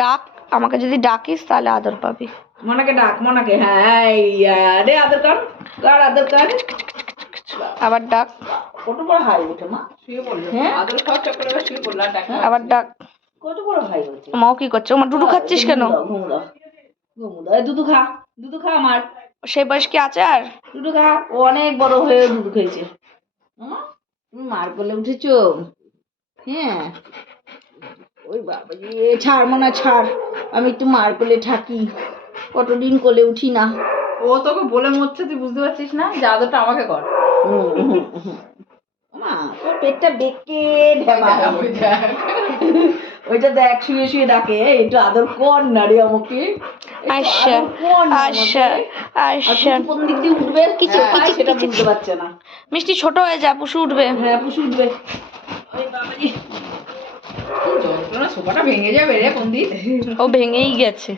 ডাক, আমাকে যদি ডাকিস তাহলে আদর পাবি। মনাকে ডাক, মনাকে। হ্যাঁ রে আদর কর, কর আদর কর। আবার ডাক, কত বড় হাই ওঠে মা, শুয়ে পড়লো। হ্যাঁ আদর খাওয়া চক্করে এবার শুয়ে পড়লো আর ডাকে না। আবার ডাক। কত বড় হাই ওঠে। মাও কি করছে? ওমা ডুডু খাচ্ছিস কেন? ঘুম দাও, ঘুম দাও। দুধু খা, দুধু খা আমার। সেই বয়স কি আছে আর? দুধু খা, ও অনেক বড় হয়ে দুধু খেয়েছে। তুমি মার কোলে উঠেছো? হ্যাঁ। ওই বাবা ছাড় মনা ছাড়, আমি একটু মার কোলে থাকি, কতদিন কোলে উঠি না। ও তোকে বলে মরছে, তুই বুঝতে পারছিস না যে আদরটা আমাকে কর। মা তোর পেটটা বেঁকে ঢেবা। ওইটা দেখ শুয়ে শুয়ে ডাকে, একটু আদর কর না রে আমাকে। আচ্ছা আচ্ছা আচ্ছা। কোন দিক দিয়ে উঠবে কিছু কিছু সেটা কিছু। বুঝতে পারছে না। মিষ্টি ছোট হয়ে যা, পুষু উঠবে। হ্যাঁ পুষু উঠবে। ওই বাবাজি যন্ত্রণা, সোফাটা ভেঙে যাবে রে কোন দিন। ও ভেঙেই গেছে।